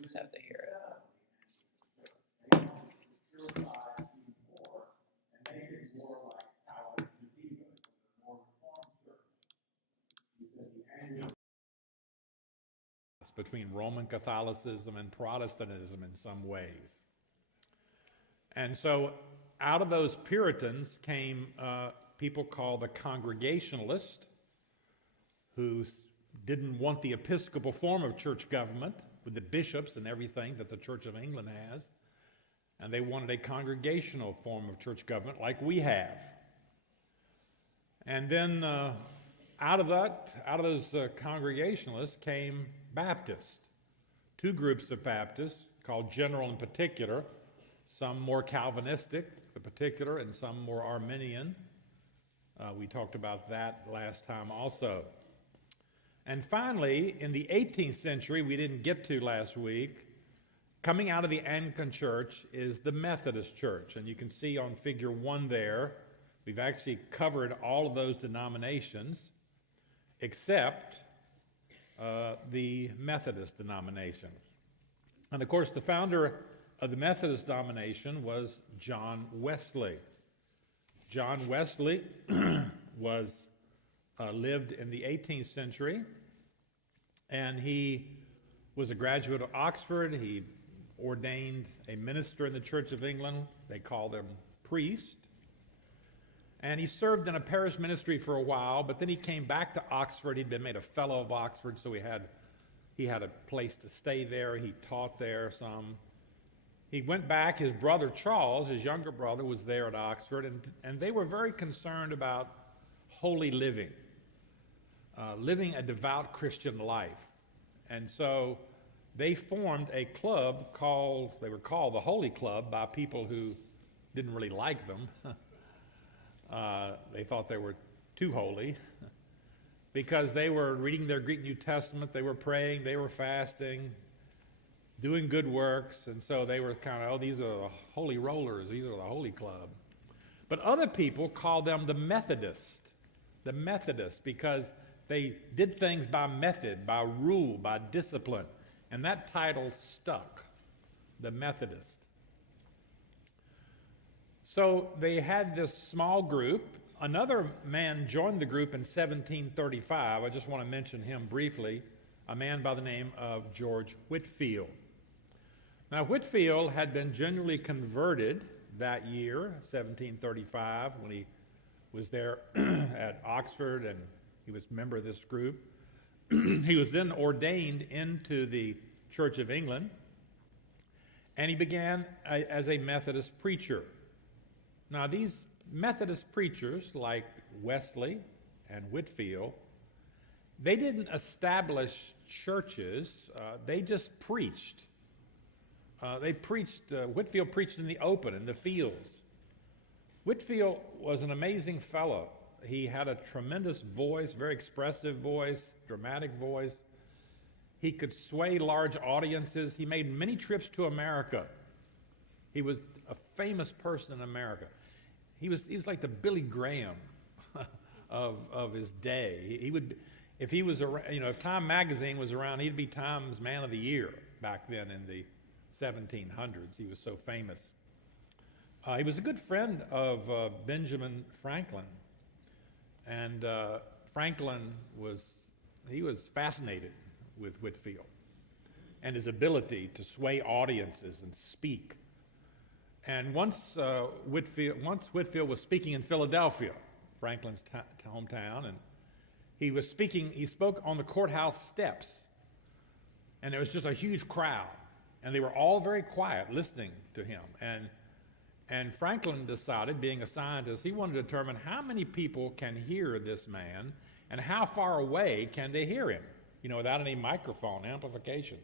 Just have to hear it. Between Roman Catholicism and Protestantism in some ways. And so out of those Puritans came people called the Congregationalists, who didn't want the episcopal form of church government with the bishops and everything that the Church of England has, and they wanted a congregational form of church government like we have. And then out of those Congregationalists came Baptists, two groups of Baptists called General and Particular, some more Calvinistic, the Particular, and some more Arminian. We talked about that last time also. And finally, in the 18th century, we didn't get to last week, coming out of the Anglican Church is the Methodist Church. And you can see on figure 1 there, we've actually covered all of those denominations except the Methodist denomination. And of course, the founder of the Methodist denomination was John Wesley. John Wesley lived in the 18th century, and he was a graduate of Oxford. He ordained a minister in the Church of England. They called him priest. And he served in a parish ministry for a while, but then he came back to Oxford. He'd been made a fellow of Oxford, so he had a place to stay there. He taught there some. He went back. His brother Charles, his younger brother, was there at Oxford, and they were very concerned about holy living, living a devout Christian life. And so they formed a club they were called the Holy Club by people who didn't really like them. They thought they were too holy because they were reading their Greek New Testament, they were praying, they were fasting, doing good works, and so they were kind of, these are the holy rollers, these are the Holy Club. But other people called them the Methodists, because they did things by method, by rule, by discipline, and that title stuck, the Methodist. So they had this small group. Another man joined the group in 1735. I just want to mention him briefly, a man by the name of George Whitefield. Now, Whitefield had been genuinely converted that year, 1735, when he was there at Oxford, and he was a member of this group. He was then ordained into the Church of England, and he began as a Methodist preacher. Now, these Methodist preachers, like Wesley and Whitefield, they didn't establish churches, they just preached. Whitefield preached in the open, in the fields. Whitefield was an amazing fellow. He had a tremendous voice, very expressive voice, dramatic voice. He could sway large audiences. He made many trips to America. He was a famous person in America. He was like the Billy Graham of his day. He would, if he was around, if Time magazine was around, he'd be Time's Man of the Year back then in the 1700s. He was so famous. He was a good friend of Benjamin Franklin, and Franklin was fascinated with Whitefield and his ability to sway audiences and speak. And once Whitefield was speaking in Philadelphia, Franklin's hometown, and he spoke on the courthouse steps, and there was just a huge crowd, and they were all very quiet listening to him. And Franklin decided, being a scientist, he wanted to determine how many people can hear this man and how far away can they hear him, without any microphone amplification.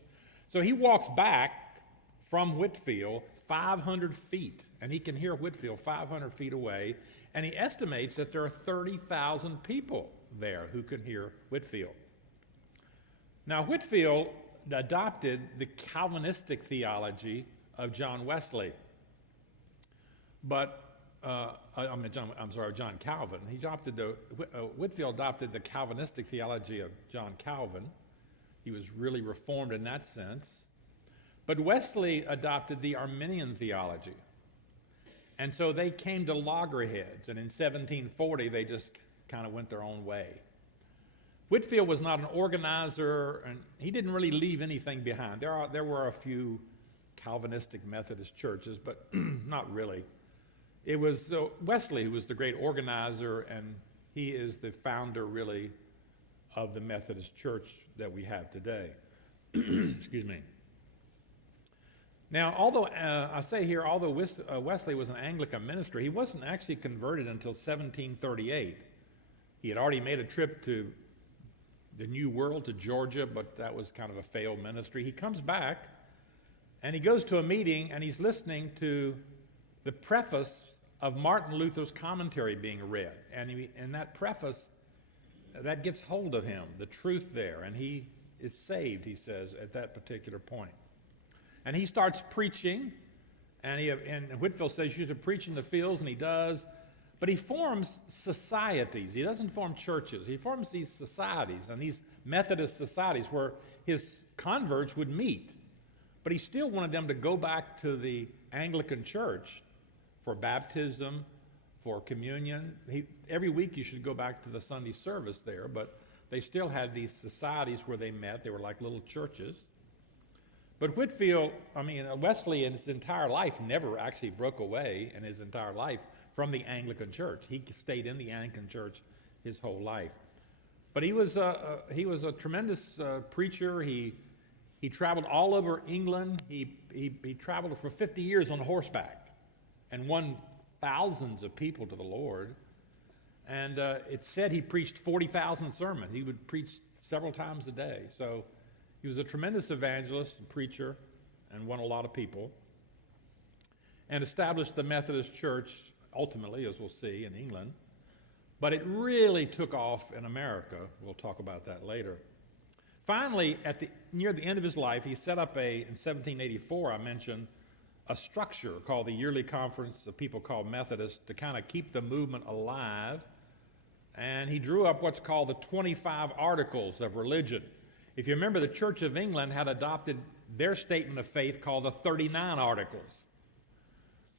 So he walks back from Whitefield 500 feet, and he can hear Whitefield 500 feet away, and he estimates that there are 30,000 people there who can hear Whitefield. Now, Whitefield adopted the Calvinistic theology of John Wesley. But, John Calvin. Whitefield adopted the Calvinistic theology of John Calvin. He was really reformed in that sense. But Wesley adopted the Arminian theology. And so they came to loggerheads, and in 1740 they just kind of went their own way. Whitefield was not an organizer, and he didn't really leave anything behind. There were a few Calvinistic Methodist churches, but not really. It was Wesley who was the great organizer, and he is the founder, really, of the Methodist Church that we have today. Excuse me. Now, although Wesley was an Anglican minister, he wasn't actually converted until 1738. He had already made a trip to the New World, to Georgia, but that was kind of a failed ministry. He comes back, and he goes to a meeting, and he's listening to the preface of Martin Luther's commentary being read. And that preface, that gets hold of him, the truth there, and he is saved, he says, at that particular point. And he starts preaching, and Whitefield says you should preach in the fields, and he does. But he forms societies. He doesn't form churches. He forms these societies, and these Methodist societies where his converts would meet. But he still wanted them to go back to the Anglican Church for baptism, for communion. Every week you should go back to the Sunday service there, but they still had these societies where they met. They were like little churches. But Wesley in his entire life never actually broke away in his entire life from the Anglican Church. He stayed in the Anglican Church his whole life. But he was a tremendous preacher. He traveled all over England. He traveled for 50 years on horseback and won thousands of people to the Lord. And it's said he preached 40,000 sermons. He would preach several times a day. So he was a tremendous evangelist and preacher and won a lot of people, and established the Methodist Church, ultimately, as we'll see, in England. But it really took off in America. We'll talk about that later. Finally, near the end of his life, he set up in 1784, I mentioned, a structure called the Yearly Conference of People Called Methodists to kind of keep the movement alive. And he drew up what's called the 25 Articles of Religion. If you remember, the Church of England had adopted their statement of faith called the 39 Articles.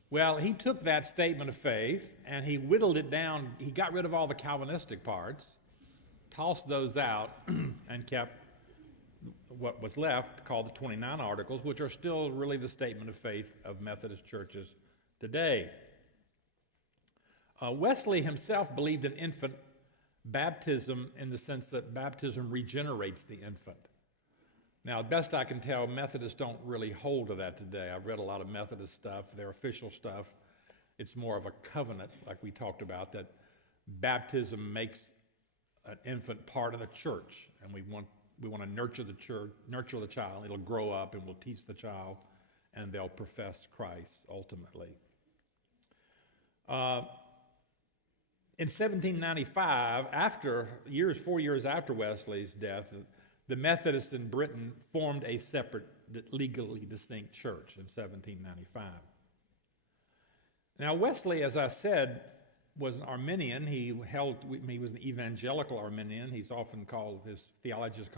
Well, he took that statement of faith and he whittled it down. He got rid of all the Calvinistic parts, tossed those out, and kept what was left called the 29 Articles, which are still really the statement of faith of Methodist churches today. Wesley himself believed in infant baptism in the sense that baptism regenerates the infant. Now, best I can tell, Methodists don't really hold to that today. I've read a lot of Methodist stuff, their official stuff. It's more of a covenant, like we talked about, that baptism makes an infant part of the church, and we want to nurture the child. It'll grow up, and we'll teach the child, and they'll profess Christ ultimately. In 1795, 4 years after Wesley's death, the Methodists in Britain formed a separate, legally distinct church in 1795. Now, Wesley, as I said, was an Arminian. He was an evangelical Arminian. His theology is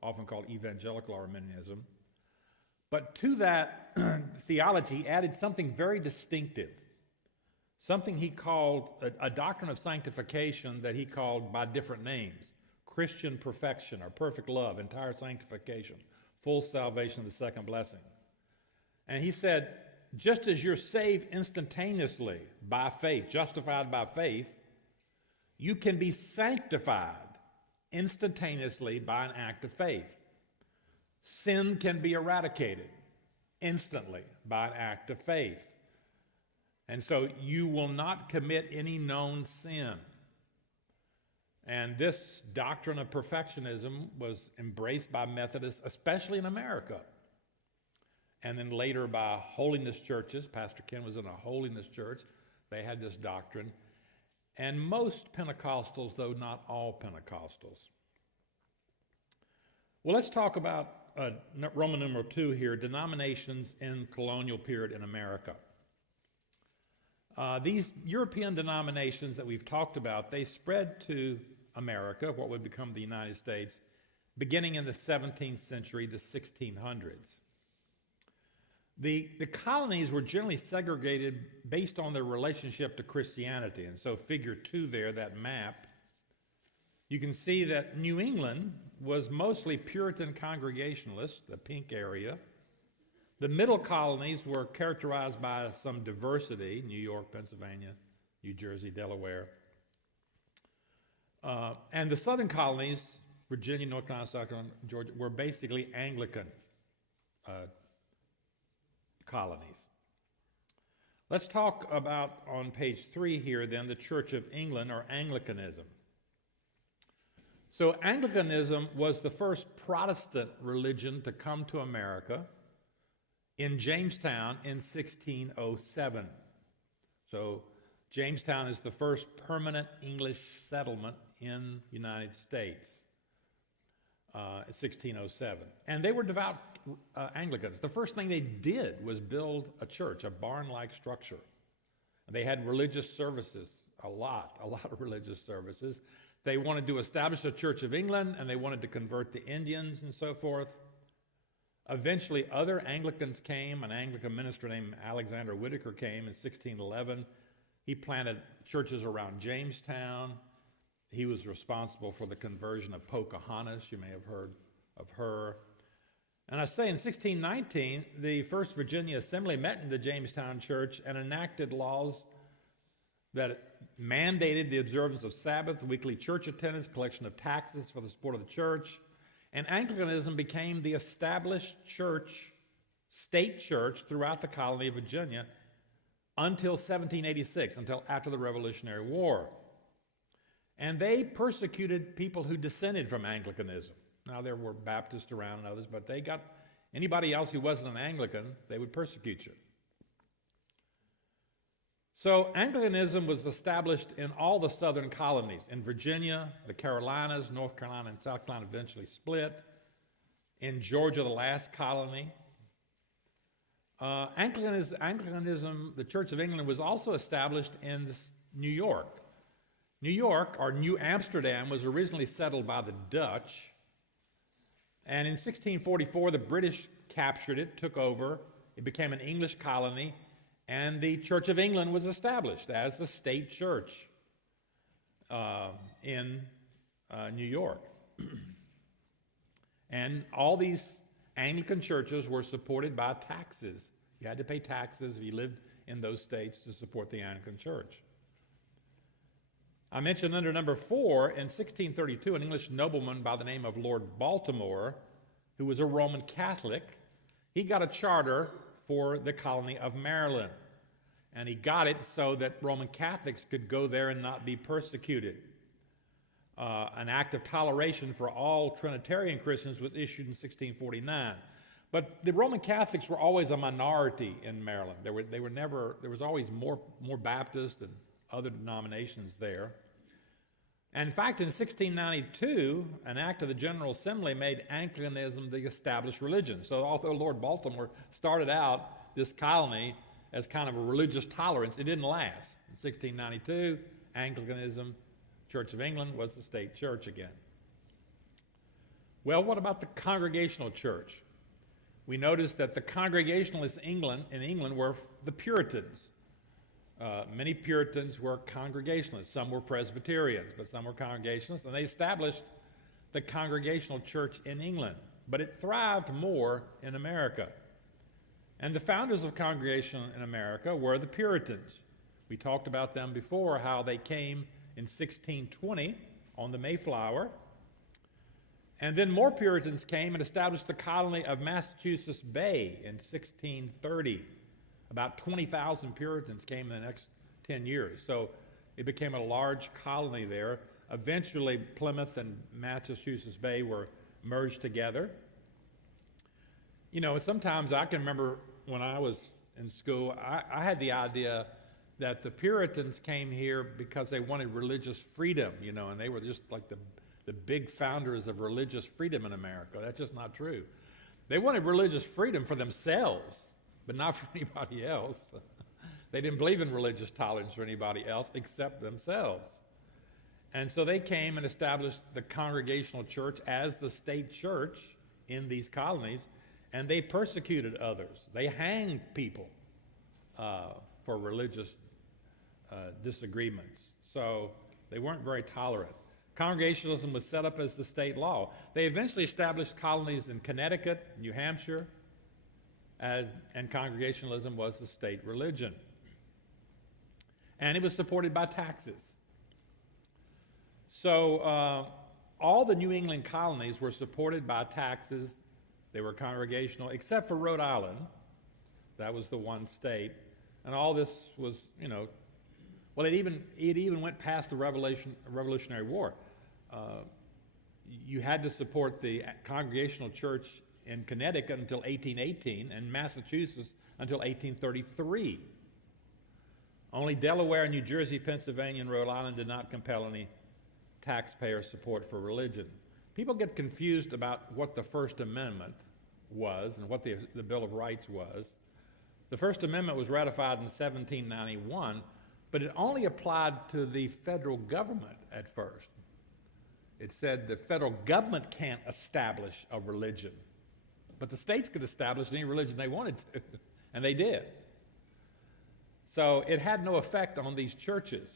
often called evangelical Arminianism. But to that theology, he added something very distinctive, something he called a doctrine of sanctification that he called by different names: Christian perfection or perfect love, entire sanctification, full salvation of the second blessing. And he said, just as you're saved instantaneously by faith, justified by faith, you can be sanctified instantaneously by an act of faith. Sin can be eradicated instantly by an act of faith. And so you will not commit any known sin. And this doctrine of perfectionism was embraced by Methodists, especially in America. And then later by holiness churches. Pastor Ken was in a holiness church. They had this doctrine. And most Pentecostals, though not all Pentecostals. Well, let's talk about Roman numeral 2 here, denominations in colonial period in America. These European denominations that we've talked about, they spread to America, what would become the United States, beginning in the 17th century, the 1600s. The colonies were generally segregated based on their relationship to Christianity. And so figure 2 there, that map, you can see that New England was mostly Puritan Congregationalist, the pink area. The middle colonies were characterized by some diversity: New York, Pennsylvania, New Jersey, Delaware. And the southern colonies, Virginia, North Carolina, South Carolina, Georgia, were basically Anglican colonies. Let's talk about, on page 3 here then, the Church of England, or Anglicanism. So Anglicanism was the first Protestant religion to come to America in Jamestown in 1607. So Jamestown is the first permanent English settlement in the United States in 1607. And they were devout Anglicans. The first thing they did was build a church, a barn-like structure. They had religious services, a lot of religious services. They wanted to establish a Church of England, and they wanted to convert the Indians and so forth. Eventually, other Anglicans came. An Anglican minister named Alexander Whitaker came in 1611. He planted churches around Jamestown. He was responsible for the conversion of Pocahontas. You may have heard of her. And I say in 1619, the First Virginia Assembly met in the Jamestown Church and enacted laws that mandated the observance of Sabbath, weekly church attendance, collection of taxes for the support of the church. And Anglicanism became the established church, state church throughout the colony of Virginia until 1786, until after the Revolutionary War. And they persecuted people who dissented from Anglicanism. Now, there were Baptists around and others, but they got anybody else who wasn't an Anglican, they would persecute you. So Anglicanism was established in all the southern colonies. In Virginia, the Carolinas, North Carolina, and South Carolina eventually split. In Georgia, the last colony. Anglicanism, the Church of England, was also established in New York. New York, or New Amsterdam, was originally settled by the Dutch. And in 1644, the British captured it, took over. It became an English colony. And the Church of England was established as the state church in New York. And all these Anglican churches were supported by taxes. You had to pay taxes if you lived in those states to support the Anglican church. I mentioned under number 4, in 1632, an English nobleman by the name of Lord Baltimore who was a Roman Catholic, he got a charter for the colony of Maryland. And he got it so that Roman Catholics could go there and not be persecuted. An act of toleration for all Trinitarian Christians was issued in 1649. But the Roman Catholics were always a minority in Maryland. There was always more Baptist and other denominations there. And in fact, in 1692, an act of the General Assembly made Anglicanism the established religion. So although Lord Baltimore started out this colony as kind of a religious tolerance, it didn't last. In 1692, Anglicanism, Church of England, was the state church again. Well, what about the Congregational Church? We noticed that the Congregationalists in England were the Puritans. Many Puritans were Congregationalists. Some were Presbyterians, but some were Congregationalists, and they established the Congregational Church in England. But it thrived more in America. And the founders of Congregation in America were the Puritans. We talked about them before, how they came in 1620 on the Mayflower. And then more Puritans came and established the colony of Massachusetts Bay in 1630. About 20,000 Puritans came in the next 10 years. So it became a large colony there. Eventually, Plymouth and Massachusetts Bay were merged together. You know, sometimes I can remember when I was in school, I had the idea that the Puritans came here because they wanted religious freedom, you know, and they were just like the big founders of religious freedom in America. That's just not true. They wanted religious freedom for themselves, but not for anybody else. They didn't believe in religious tolerance for anybody else except themselves. And so they came and established the Congregational Church as the state church in these colonies, and they persecuted others. They hanged people for religious disagreements. So they weren't very tolerant. Congregationalism was set up as the state law. They eventually established colonies in Connecticut, New Hampshire, and Congregationalism was the state religion. And it was supported by taxes. So all the New England colonies were supported by taxes. They were Congregational, except for Rhode Island. That was the one state. And all this was, you know, well, it even went past the Revolutionary War. You had to support the Congregational Church in Connecticut until 1818 and Massachusetts until 1833. Only Delaware, New Jersey, Pennsylvania, and Rhode Island did not compel any taxpayer support for religion. People get confused about what the First Amendment was and what the Bill of Rights was. The First Amendment was ratified in 1791, but it only applied to the federal government at first. It said the federal government can't establish a religion, but the states could establish any religion they wanted to, and they did. So it had no effect on these churches.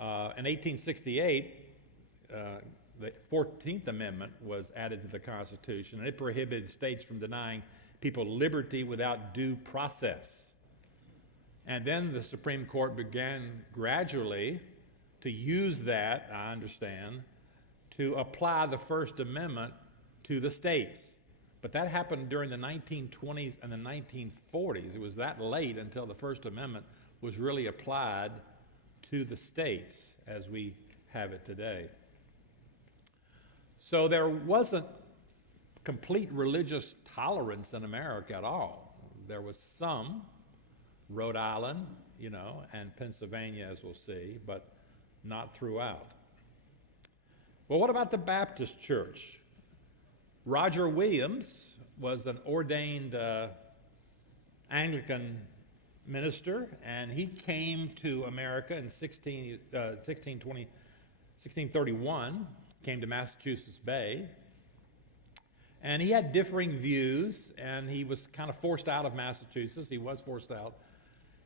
In 1868, the 14th Amendment was added to the Constitution, and it prohibited states from denying people liberty without due process. And then the Supreme Court began gradually to use that, I understand, to apply the First Amendment to the states. But that happened during the 1920s and the 1940s. It was that late until the First Amendment was really applied to the states as we have it today. So there wasn't complete religious tolerance in America at all. There was some, Rhode Island, you know, and Pennsylvania, as we'll see, but not throughout. Well, what about the Baptist Church? Roger Williams was an ordained Anglican minister, and he came to America in 1631, came to Massachusetts Bay, and he had differing views, and he was kind of forced out of Massachusetts. He was forced out,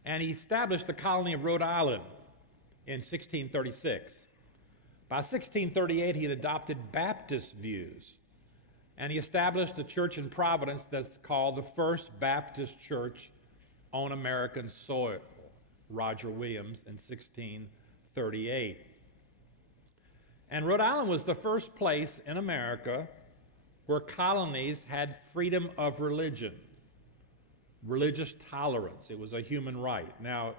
and he established the colony of Rhode Island in 1636. By 1638, he had adopted Baptist views, and he established a church in Providence that's called the First Baptist Church on American soil, Roger Williams, in 1638. And Rhode Island was the first place in America where colonies had freedom of religion, religious tolerance. It was a human right. Now,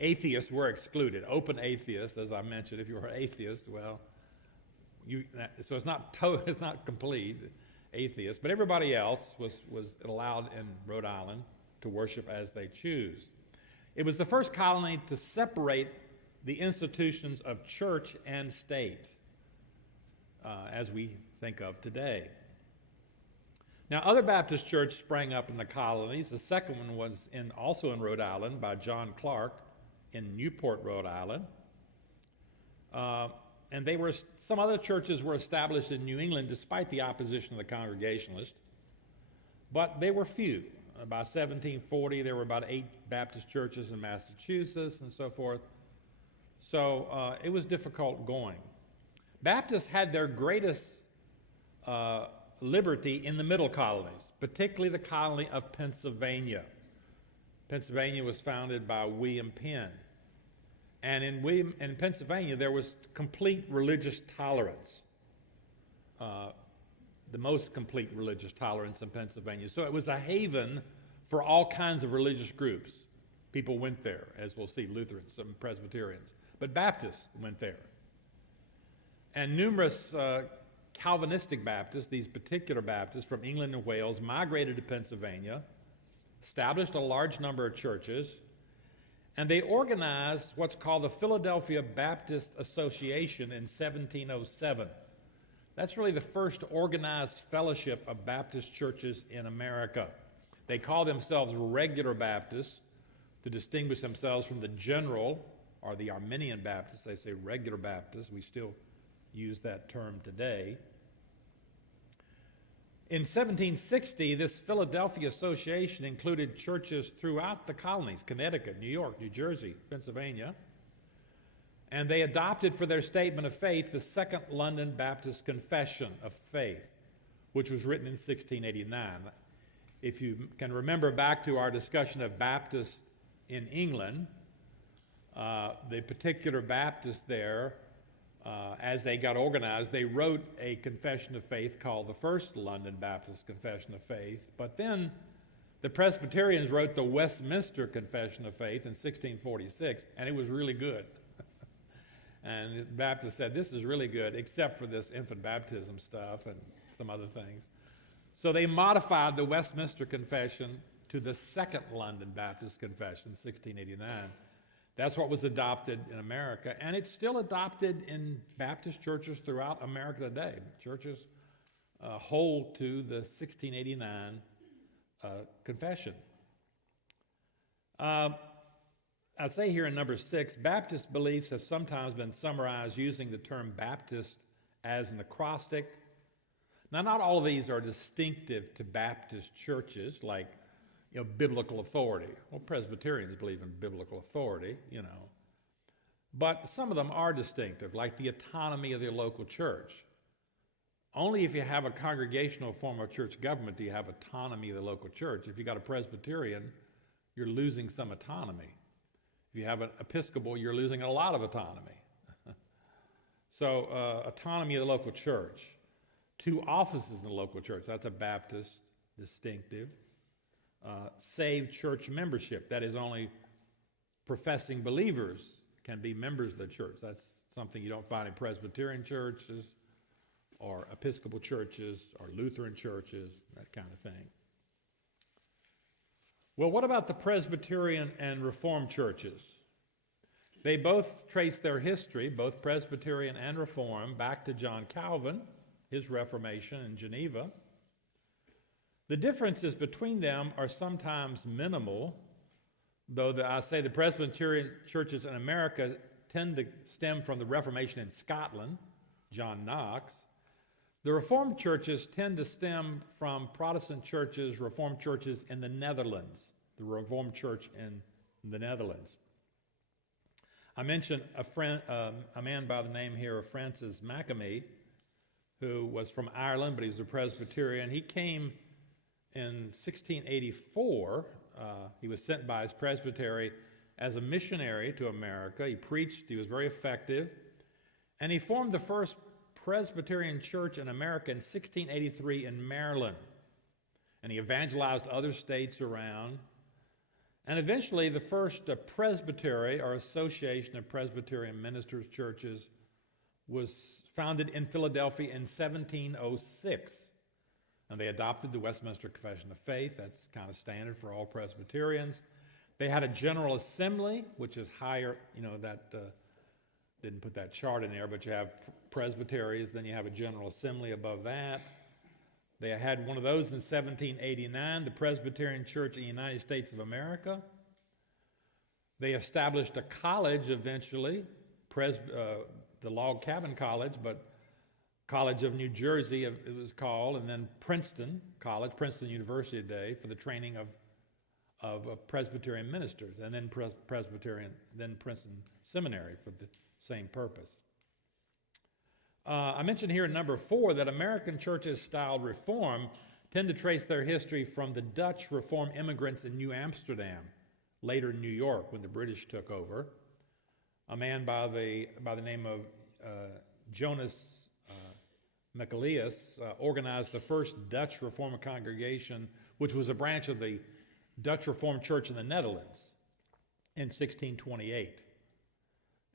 atheists were excluded. Open atheists, as I mentioned, if you were an atheist, well, so it's not complete atheist, but everybody else was allowed in Rhode Island to worship as they choose. It was the first colony to separate the institutions of church and state, as we think of today. Now, other Baptist churches sprang up in the colonies. The second one was also in Rhode Island by John Clark in Newport, Rhode Island. And some other churches were established in New England despite the opposition of the Congregationalists, but they were few. By 1740, there were about 8 Baptist churches in Massachusetts and so forth. So it was difficult going. Baptists had their greatest liberty in the middle colonies, particularly the colony of Pennsylvania. Pennsylvania was founded by William Penn. And in Pennsylvania, there was complete religious tolerance, the most complete religious tolerance in Pennsylvania. So it was a haven for all kinds of religious groups. People went there, as we'll see, Lutherans, some Presbyterians. But Baptists went there. And numerous Calvinistic Baptists, these particular Baptists from England and Wales, migrated to Pennsylvania, established a large number of churches, and they organized what's called the Philadelphia Baptist Association in 1707. That's really the first organized fellowship of Baptist churches in America. They call themselves regular Baptists to distinguish themselves from the general or the Arminian Baptists. They say regular Baptists. We still use that term today. In 1760, this Philadelphia Association included churches throughout the colonies, Connecticut, New York, New Jersey, Pennsylvania, and they adopted for their statement of faith the Second London Baptist Confession of Faith, which was written in 1689. If you can remember back to our discussion of Baptists in England, the particular Baptists there, as they got organized, they wrote a confession of faith called the First London Baptist Confession of Faith. But then the Presbyterians wrote the Westminster Confession of Faith in 1646, and it was really good. And the Baptists said, this is really good, except for this infant baptism stuff and some other things. So they modified the Westminster Confession to the Second London Baptist Confession in 1689. That's what was adopted in America, and it's still adopted in Baptist churches throughout America today. Churches hold to the 1689 confession. I say here in number 6, Baptist beliefs have sometimes been summarized using the term Baptist as an acrostic. Now, not all of these are distinctive to Baptist churches, like biblical authority. Well, Presbyterians believe in biblical authority, But some of them are distinctive, like the autonomy of the local church. Only if you have a congregational form of church government do you have autonomy of the local church. If you got a Presbyterian, you're losing some autonomy. If you have an Episcopal, you're losing a lot of autonomy. So, autonomy of the local church. 2 offices in the local church, that's a Baptist distinctive. Saved church membership, that is, only professing believers can be members of the church. That's something you don't find in Presbyterian churches or Episcopal churches or Lutheran churches, that kind of thing. Well, what about the Presbyterian and Reformed churches? They both trace their history, both Presbyterian and Reformed, back to John Calvin, his Reformation in Geneva. The differences between them are sometimes minimal, though I say the Presbyterian churches in America tend to stem from the Reformation in Scotland, John Knox. The Reformed churches tend to stem from Protestant churches, Reformed churches in the Netherlands, the Reformed church in the Netherlands. I mentioned a man by the name here of Francis Makemie, who was from Ireland, but he's a Presbyterian. He came in 1684, he was sent by his presbytery as a missionary to America. He preached, he was very effective, and he formed the first Presbyterian church in America in 1683 in Maryland. And he evangelized other states around. And eventually, the first presbytery, or association of Presbyterian ministers' churches, was founded in Philadelphia in 1706. And they adopted the Westminster Confession of Faith. That's kind of standard for all Presbyterians. They had a General Assembly, which is higher, that didn't put that chart in there, but you have presbyteries, then you have a General Assembly above that. They had one of those in 1789, the Presbyterian Church in the United States of America. They established a college eventually, the Log Cabin College, but College of New Jersey it was called, and then Princeton College, Princeton University today, for the training of Presbyterian ministers, and then then Princeton Seminary for the same purpose. I mentioned here in number 4 that American churches styled Reform tend to trace their history from the Dutch Reform immigrants in New Amsterdam, later New York when the British took over. A man by the name of Jonas Michaelius organized the first Dutch Reformed congregation, which was a branch of the Dutch Reformed Church in the Netherlands in 1628.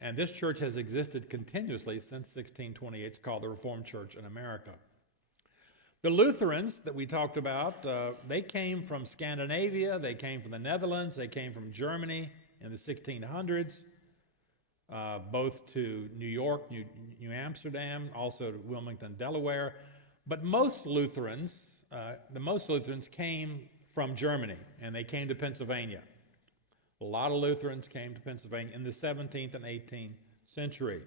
And this church has existed continuously since 1628. It's called the Reformed Church in America. The Lutherans that we talked about, they came from Scandinavia, they came from the Netherlands, they came from Germany in the 1600s, both to New York, New Amsterdam, also to Wilmington, Delaware. But most Lutherans came from Germany, and they came to Pennsylvania. A lot of Lutherans came to Pennsylvania in the 17th and 18th century.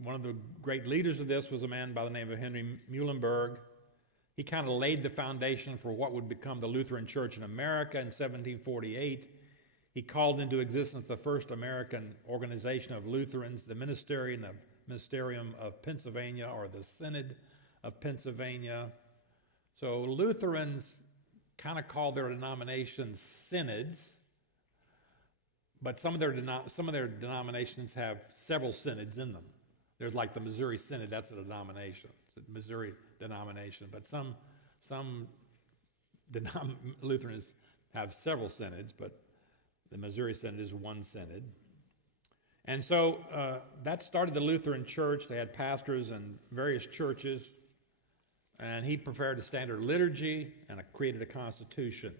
One of the great leaders of this was a man by the name of Henry Muhlenberg. He kind of laid the foundation for what would become the Lutheran Church in America in 1748. He called into existence the first American organization of Lutherans, the Ministerium of Pennsylvania, or the Synod of Pennsylvania. So Lutherans kind of call their denominations synods, but some of their denominations have several synods in them. There's like the Missouri Synod, that's a denomination. It's a Missouri denomination, but some Lutherans have several synods, but the Missouri Synod is one synod. And so that started the Lutheran Church. They had pastors in various churches, and he prepared a standard liturgy and created a constitution.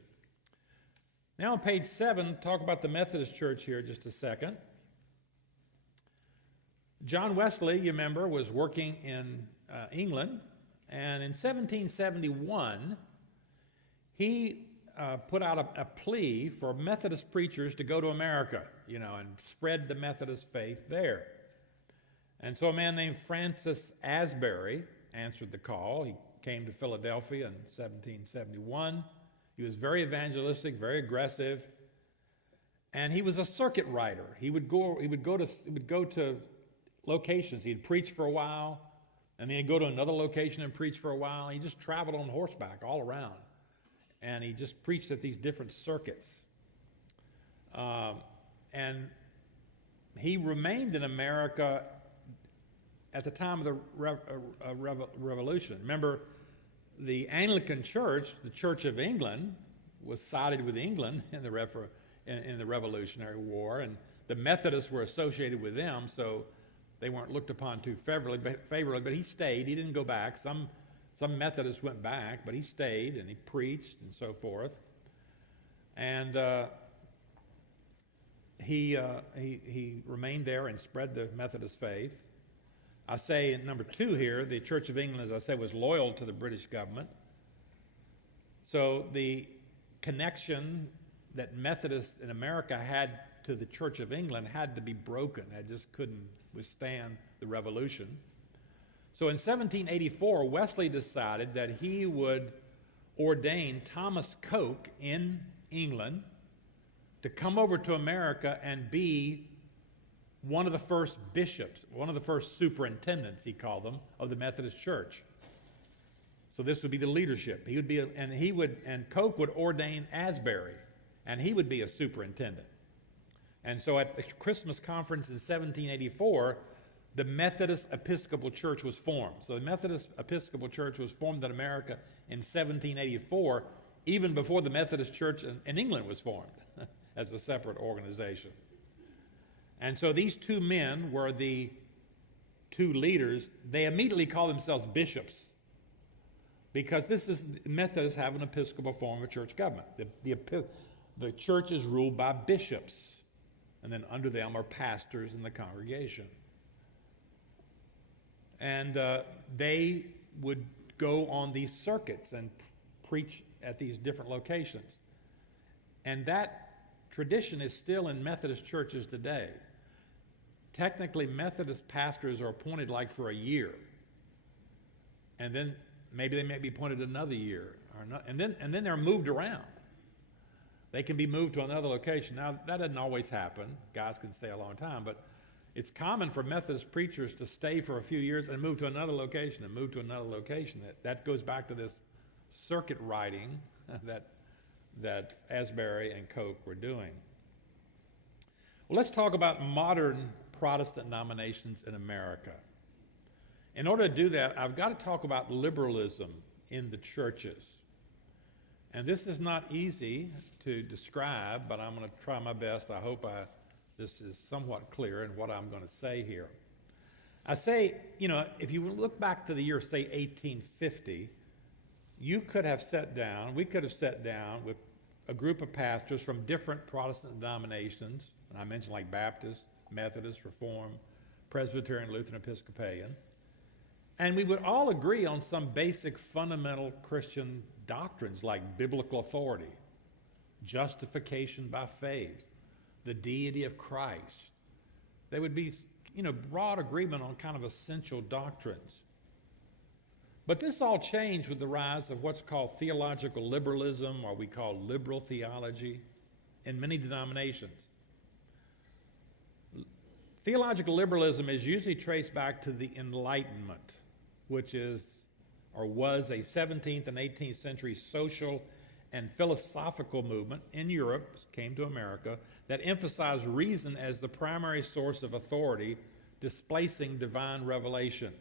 Now on page 7, talk about the Methodist Church here just a second. John Wesley, you remember, was working in England, and in 1771, he put out a plea for Methodist preachers to go to America, and spread the Methodist faith there. And so a man named Francis Asbury answered the call. He came to Philadelphia in 1771. He was very evangelistic, very aggressive, and he was a circuit rider. He would go to locations. He'd preach for a while, and then he'd go to another location and preach for a while. He just traveled on horseback all around, and he just preached at these different circuits. And he remained in America at the time of the Revolution. Remember, the Anglican Church, the Church of England, was sided with England in the Revolutionary War, and the Methodists were associated with them, so they weren't looked upon too favorably. But he stayed. He didn't go back. Some Methodists went back, but he stayed and he preached and so forth. And he remained there and spread the Methodist faith. I say in number 2 here, the Church of England, as I said, was loyal to the British government. So the connection that Methodists in America had to the Church of England had to be broken. It just couldn't withstand the revolution. So in 1784, Wesley decided that he would ordain Thomas Coke in England to come over to America and be one of the first bishops, one of the first superintendents, he called them, of the Methodist Church. So this would be the leadership. And Coke would ordain Asbury, and he would be a superintendent. And so at the Christmas conference in 1784, the Methodist Episcopal Church was formed. So the Methodist Episcopal Church was formed in America in 1784, even before the Methodist Church in England was formed as a separate organization. And so these two men were the two leaders. They immediately called themselves bishops, because Methodists have an Episcopal form of church government. The church is ruled by bishops, and then under them are pastors in the congregation. And they would go on these circuits and preach at these different locations. And that tradition is still in Methodist churches today. Technically, Methodist pastors are appointed like for a year, and then maybe they may be appointed another year, or not, and then they're moved around. They can be moved to another location. Now, that doesn't always happen. Guys can stay a long time, but it's common for Methodist preachers to stay for a few years and move to another location and move to another location. That goes back to this circuit riding that Asbury and Koch were doing. Well, let's talk about modern Protestant denominations in America. In order to do that, I've got to talk about liberalism in the churches. And this is not easy to describe, but I'm going to try my best. I hope this is somewhat clear in what I'm going to say here. I say, if you look back to the year, say, 1850, we could have sat down with a group of pastors from different Protestant denominations, and I mentioned like Baptist, Methodist, Reformed, Presbyterian, Lutheran, Episcopalian, and we would all agree on some basic fundamental Christian doctrines like biblical authority, justification by faith, the deity of Christ. They would be, broad agreement on kind of essential doctrines. But this all changed with the rise of what's called theological liberalism, or we call liberal theology, in many denominations. Theological liberalism is usually traced back to the Enlightenment, which is or was a 17th and 18th century social and philosophical movement in Europe, came to America, that emphasized reason as the primary source of authority, displacing divine revelation.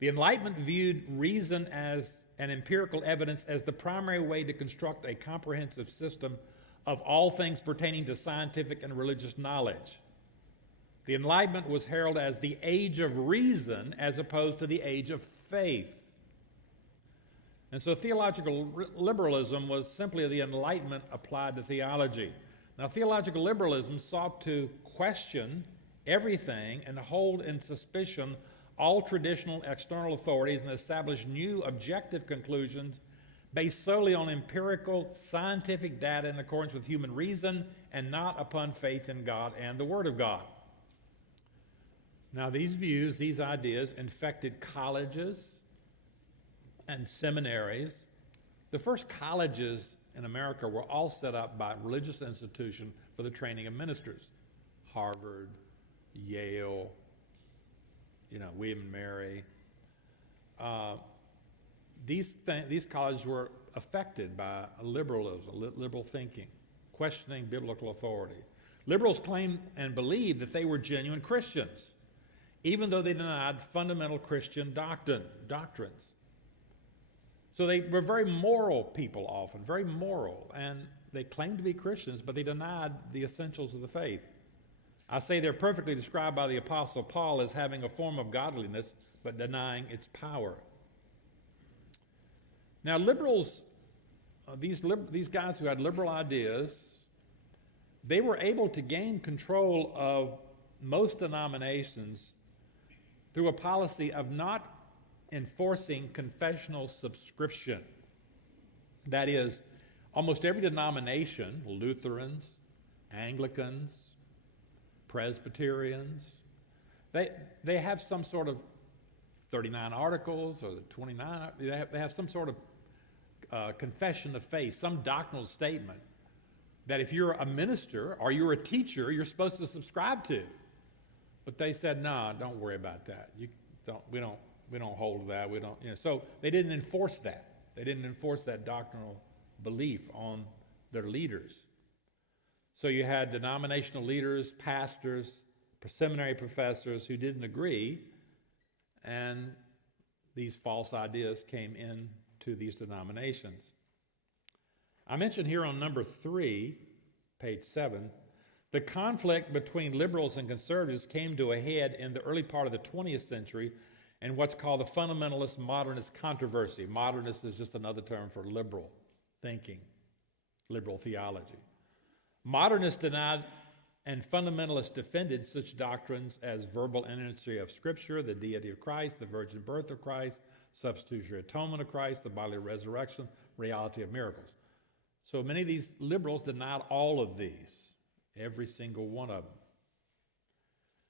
The Enlightenment viewed reason as an empirical evidence as the primary way to construct a comprehensive system of all things pertaining to scientific and religious knowledge. The Enlightenment was heralded as the age of reason as opposed to the age of faith. And so theological liberalism was simply the Enlightenment applied to theology. Now, theological liberalism sought to question everything and hold in suspicion all traditional external authorities and establish new objective conclusions based solely on empirical scientific data in accordance with human reason and not upon faith in God and the Word of God. Now, these views, these ideas infected colleges and seminaries. The first colleges in America were all set up by religious institutions for the training of ministers. Harvard, Yale, William and Mary. These colleges were affected by liberalism, liberal thinking, questioning biblical authority. Liberals claimed and believed that they were genuine Christians, even though they denied fundamental Christian doctrines. So they were very moral people often, very moral, and they claimed to be Christians, but they denied the essentials of the faith. I say they're perfectly described by the Apostle Paul as having a form of godliness, but denying its power. Now, liberals, these guys who had liberal ideas, they were able to gain control of most denominations through a policy of not enforcing confessional subscription. That is, almost every denomination, Lutherans, Anglicans, Presbyterians, they have some sort of 39 articles or the 29, they have some sort of confession of faith, some doctrinal statement that if you're a minister or you're a teacher, you're supposed to subscribe to. But they said, no, don't worry about that. We don't hold to that. We don't, So they didn't enforce that. They didn't enforce that doctrinal belief on their leaders. So you had denominational leaders, pastors, seminary professors who didn't agree, and these false ideas came into these denominations. I mentioned here on number 3, page 7, the conflict between liberals and conservatives came to a head in the early part of the 20th century in what's called the fundamentalist modernist controversy. Modernist is just another term for liberal thinking, liberal theology. Modernists denied and fundamentalists defended such doctrines as verbal inerrancy of Scripture, the deity of Christ, the virgin birth of Christ, substitutionary atonement of Christ, the bodily resurrection, reality of miracles. So many of these liberals denied all of these, every single one of them.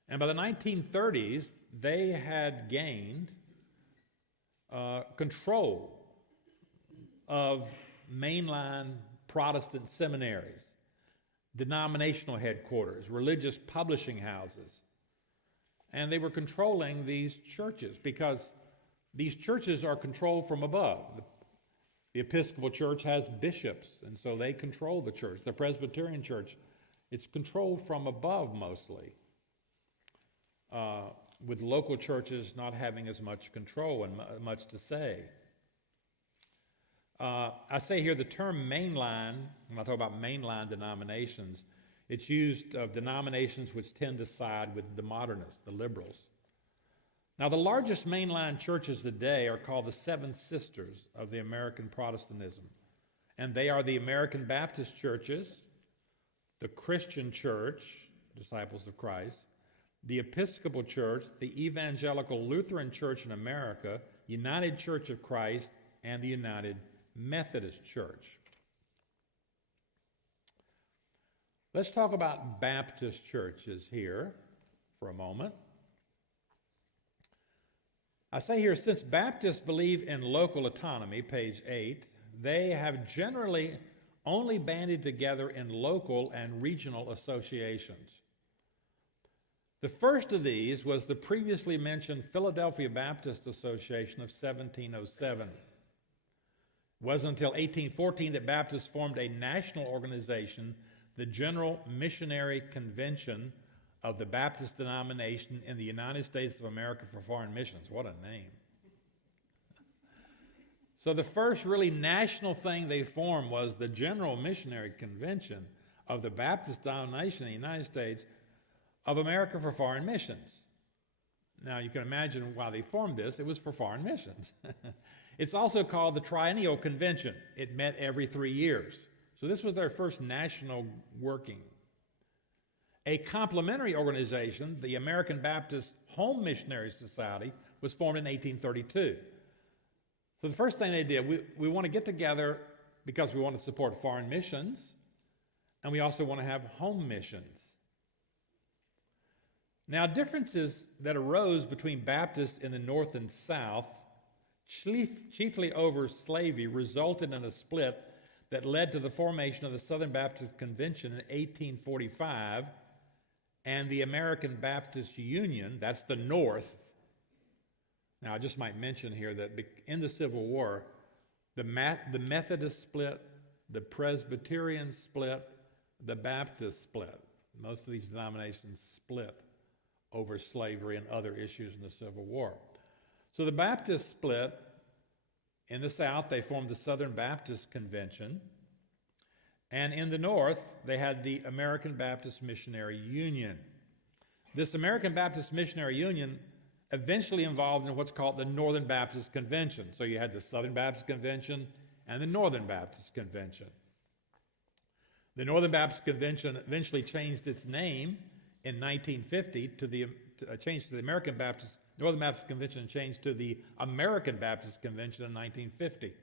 And by the 1930s, they had gained control of mainline Protestant seminaries, denominational headquarters, religious publishing houses. And they were controlling these churches because these churches are controlled from above. The Episcopal Church has bishops, and so they control the church. The Presbyterian Church, it's controlled from above mostly, with local churches not having as much control and much to say. I say here the term mainline, when I talk about mainline denominations, it's used of denominations which tend to side with the modernists, the liberals. Now, the largest mainline churches today are called the Seven Sisters of the American Protestantism, and they are the American Baptist churches, the Christian Church, Disciples of Christ, the Episcopal Church, the Evangelical Lutheran Church in America, United Church of Christ, and the United Methodist Church. Let's talk about Baptist churches here for a moment. I say here, since Baptists believe in local autonomy, page 8, they have generally only banded together in local and regional associations. The first of these was the previously mentioned Philadelphia Baptist Association of 1707. It wasn't until 1814 that Baptists formed a national organization, the General Missionary Convention of the Baptist denomination in the United States of America for Foreign Missions. What a name. So the first really national thing they formed was the General Missionary Convention of the Baptist denomination in the United States of America for Foreign Missions. Now you can imagine why they formed this. It was for foreign missions. It's also called the Triennial Convention. It met every 3 years. So this was their first national working. A complementary organization, the American Baptist Home Missionary Society, was formed in 1832. So the first thing they did, we want to get together because we want to support foreign missions, and we also want to have home missions. Now, differences that arose between Baptists in the North and South, chiefly over slavery, resulted in a split that led to the formation of the Southern Baptist Convention in 1845 and the American Baptist Union, that's the North. Now, I just might mention here that in the Civil War, the Methodist split, the Presbyterian split, the Baptist split. Most of these denominations split over slavery and other issues in the Civil War. So the Baptists split. In the South, they formed the Southern Baptist Convention. And in the North, they had the American Baptist Missionary Union. This American Baptist Missionary Union eventually involved in what's called the Northern Baptist Convention. So you had the Southern Baptist Convention and the Northern Baptist Convention. The Northern Baptist Convention eventually changed its name in 1950 to the American Baptist, Northern Baptist Convention changed to the American Baptist Convention in 1950.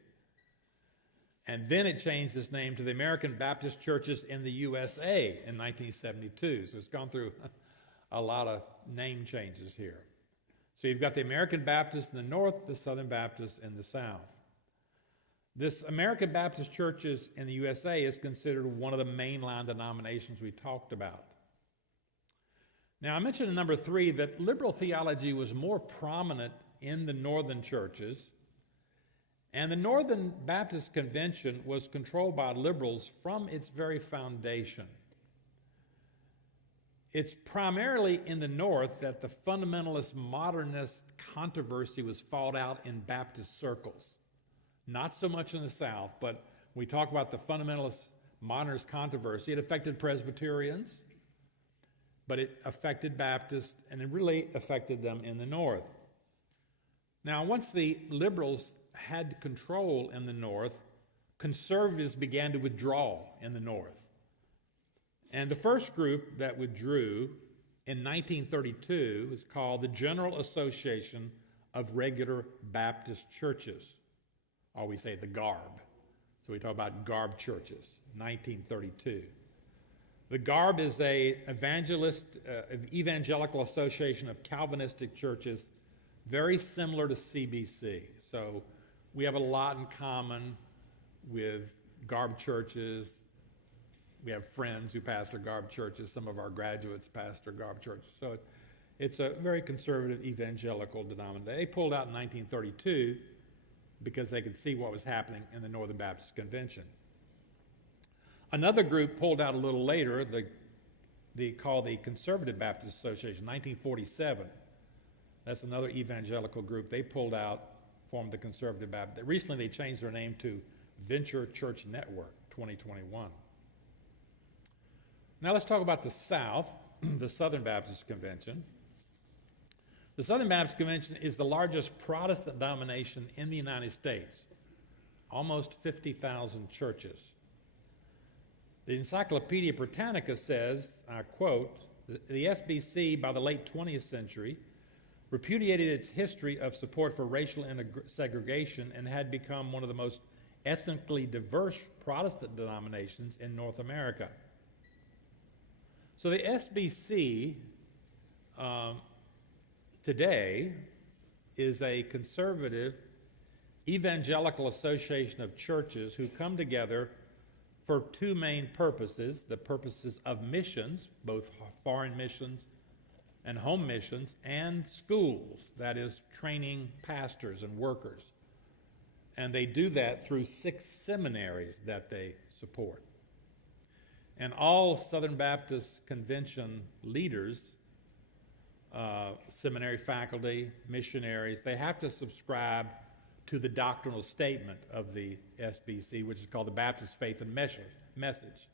And then it changed its name to the American Baptist Churches in the USA in 1972. So it's gone through a lot of name changes here. So you've got the American Baptist in the North, the Southern Baptist in the South. This American Baptist Churches in the USA is considered one of the mainline denominations we talked about. Now, I mentioned in number 3 that liberal theology was more prominent in the northern churches, and the Northern Baptist Convention was controlled by liberals from its very foundation. It's primarily in the North that the fundamentalist modernist controversy was fought out in Baptist circles. Not so much in the South, but we talk about the fundamentalist modernist controversy. It affected Presbyterians, but it affected Baptists, and it really affected them in the North. Now, once the liberals had control in the North, conservatives began to withdraw in the North. And the first group that withdrew in 1932 was called the General Association of Regular Baptist Churches, or we say the GARB. So we talk about GARB churches, 1932. The GARB is an evangelical association of Calvinistic churches, very similar to CBC. So we have a lot in common with GARB churches. We have friends who pastor GARB churches. Some of our graduates pastor GARB churches. So it's a very conservative evangelical denomination. They pulled out in 1932 because they could see what was happening in the Northern Baptist Convention. Another group pulled out a little later, called the Conservative Baptist Association, 1947. That's another evangelical group. They pulled out, formed the Conservative Baptist. Recently they changed their name to Venture Church Network, 2021. Now let's talk about the South, the Southern Baptist Convention. The Southern Baptist Convention is the largest Protestant denomination in the United States, almost 50,000 churches. The Encyclopedia Britannica says, I quote, the SBC by the late 20th century repudiated its history of support for racial segregation and had become one of the most ethnically diverse Protestant denominations in North America. So the SBC today is a conservative evangelical association of churches who come together for two main purposes: the purposes of missions, both foreign missions and home missions, and schools, that is, training pastors and workers. And they do that through 6 seminaries that they support. And all Southern Baptist Convention leaders, seminary faculty, missionaries, they have to subscribe to the doctrinal statement of the SBC, which is called the Baptist Faith and Message.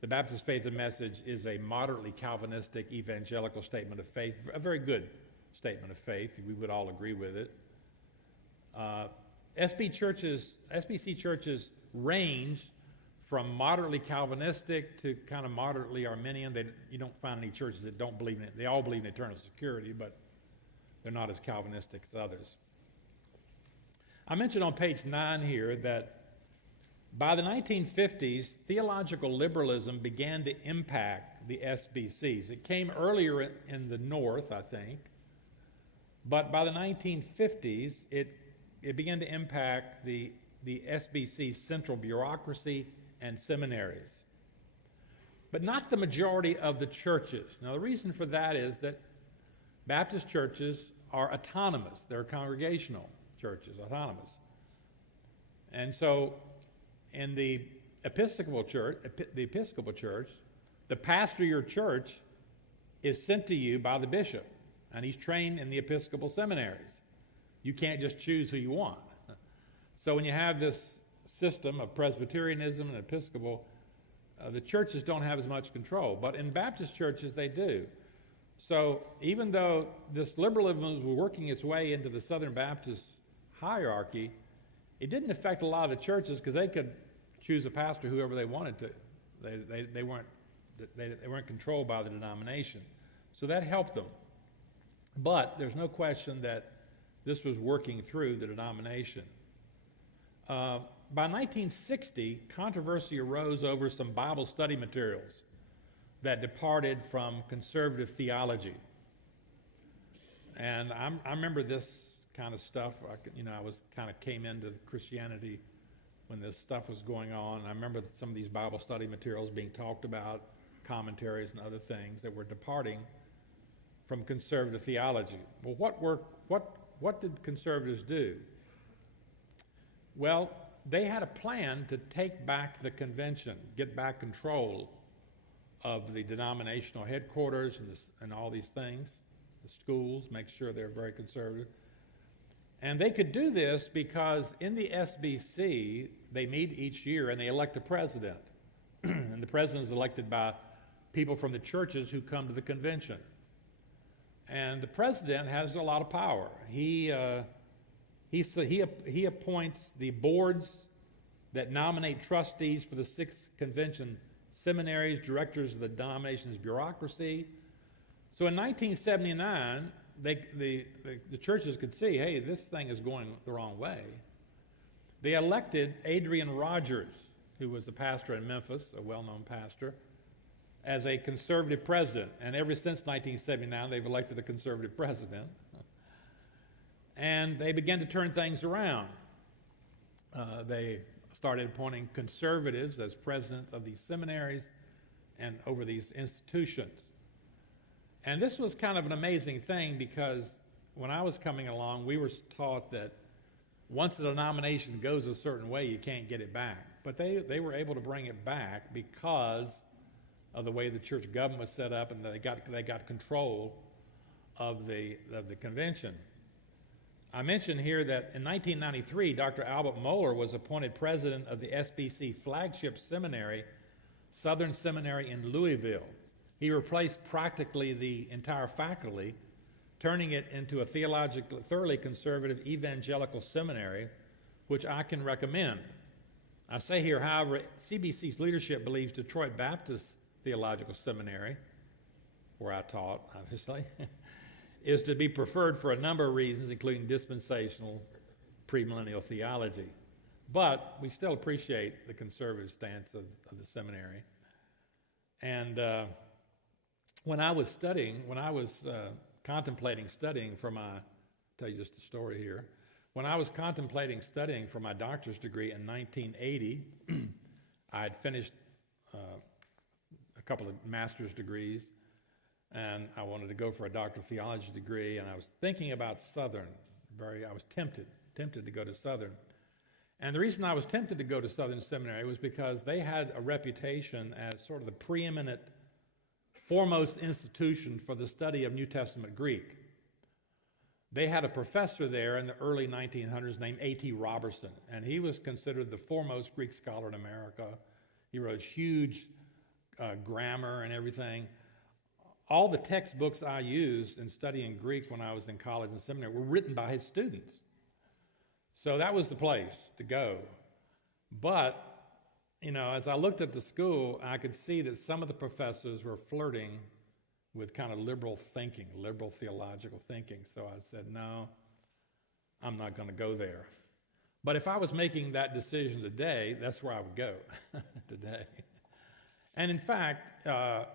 The Baptist Faith and Message is a moderately Calvinistic evangelical statement of faith, a very good statement of faith. We would all agree with it. SBC churches range from moderately Calvinistic to kind of moderately Arminian. You don't find any churches that don't believe in it. They all believe in eternal security, but they're not as Calvinistic as others. I mentioned on page 9 here that by the 1950s, theological liberalism began to impact the SBCs. It came earlier in the North, I think, but by the 1950s, it began to impact the SBC's central bureaucracy and seminaries, but not the majority of the churches. Now, the reason for that is that Baptist churches are autonomous. They're congregational churches, autonomous. And so in the Episcopal Church, the pastor of your church is sent to you by the bishop, and he's trained in the Episcopal seminaries. You can't just choose who you want. So when you have this system of Presbyterianism and Episcopal, the churches don't have as much control. But in Baptist churches, they do. So even though this liberalism was working its way into the Southern Baptist hierarchy, it didn't affect a lot of the churches because they could choose a pastor whoever they wanted to. They weren't controlled by the denomination. So that helped them. But there's no question that this was working through the denomination. By 1960, controversy arose over some Bible study materials that departed from conservative theology. And I remember this kind of stuff. I came into Christianity when this stuff was going on. I remember some of these Bible study materials being talked about, commentaries and other things that were departing from conservative theology. Well, what did conservatives do? Well, they had a plan to take back the convention, get back control of the denominational headquarters and all these things, the schools, make sure they're very conservative. And they could do this because in the SBC, they meet each year and they elect a president. And the president is elected by people from the churches who come to the convention. And the president has a lot of power. He appoints the boards that nominate trustees for the 6th convention seminaries, directors of the denomination's bureaucracy. So in 1979, the churches could see, hey, this thing is going the wrong way. They elected Adrian Rogers, who was a pastor in Memphis, a well-known pastor, as a conservative president. And ever since 1979, they've elected a conservative president. And they began to turn things around. They started appointing conservatives as president of these seminaries and over these institutions. And this was kind of an amazing thing because when I was coming along, we were taught that once a denomination goes a certain way, you can't get it back. But they were able to bring it back because of the way the church government was set up, and they got control of the convention. I mentioned here that in 1993, Dr. Albert Mohler was appointed president of the SBC flagship seminary, Southern Seminary in Louisville. He replaced practically the entire faculty, turning it into a theologically thoroughly conservative evangelical seminary, which I can recommend. I say here, however, CBC's leadership believes Detroit Baptist Theological Seminary, where I taught, obviously, is to be preferred for a number of reasons, including dispensational premillennial theology. But we still appreciate the conservative stance of the seminary. And when I was contemplating studying for my, tell you just a story here. When I was contemplating studying for my doctor's degree in 1980, I had finished a couple of master's degrees, and I wanted to go for a doctoral theology degree, and I was thinking about Southern. I was tempted to go to Southern. And the reason I was tempted to go to Southern Seminary was because they had a reputation as sort of the preeminent, foremost institution for the study of New Testament Greek. They had a professor there in the early 1900s named A.T. Robertson, and he was considered the foremost Greek scholar in America. He wrote huge grammar and everything. All the textbooks I used in studying Greek when I was in college and seminary were written by his students. So that was the place to go. But, as I looked at the school, I could see that some of the professors were flirting with kind of liberal thinking, liberal theological thinking. So I said, no, I'm not going to go there. But if I was making that decision today, that's where I would go today. And in fact, a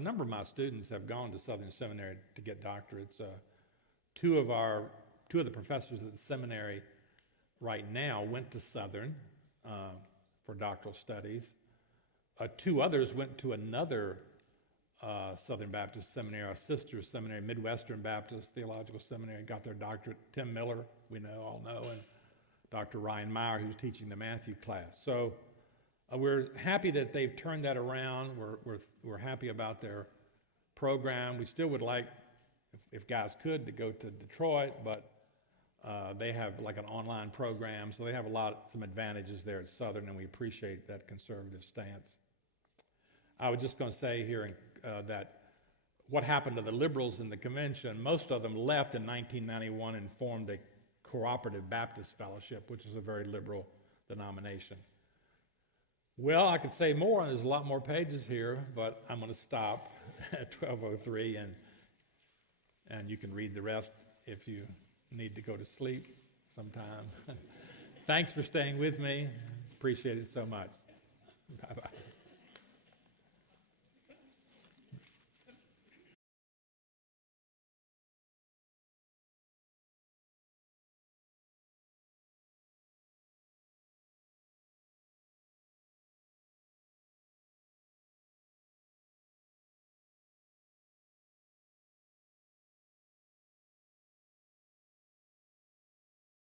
number of my students have gone to Southern Seminary to get doctorates. Two of the professors at the seminary right now went to Southern for doctoral studies. Two others went to another Southern Baptist seminary, our sister seminary, Midwestern Baptist Theological Seminary, got their doctorate. Tim Miller, we all know, and Dr. Ryan Meyer, who's teaching the Matthew class. So we're happy that they've turned that around. We're happy about their program. We still would like, if guys could, to go to Detroit, but they have like an online program, so they have some advantages there at Southern, and we appreciate that conservative stance. I was just going to say here that what happened to the liberals in the convention, most of them left in 1991 and formed a Cooperative Baptist Fellowship, which is a very liberal denomination. Well, I could say more, and there's a lot more pages here, but I'm going to stop at 12:03, and you can read the rest if you need to go to sleep sometime. Thanks for staying with me. Appreciate it so much. Bye-bye.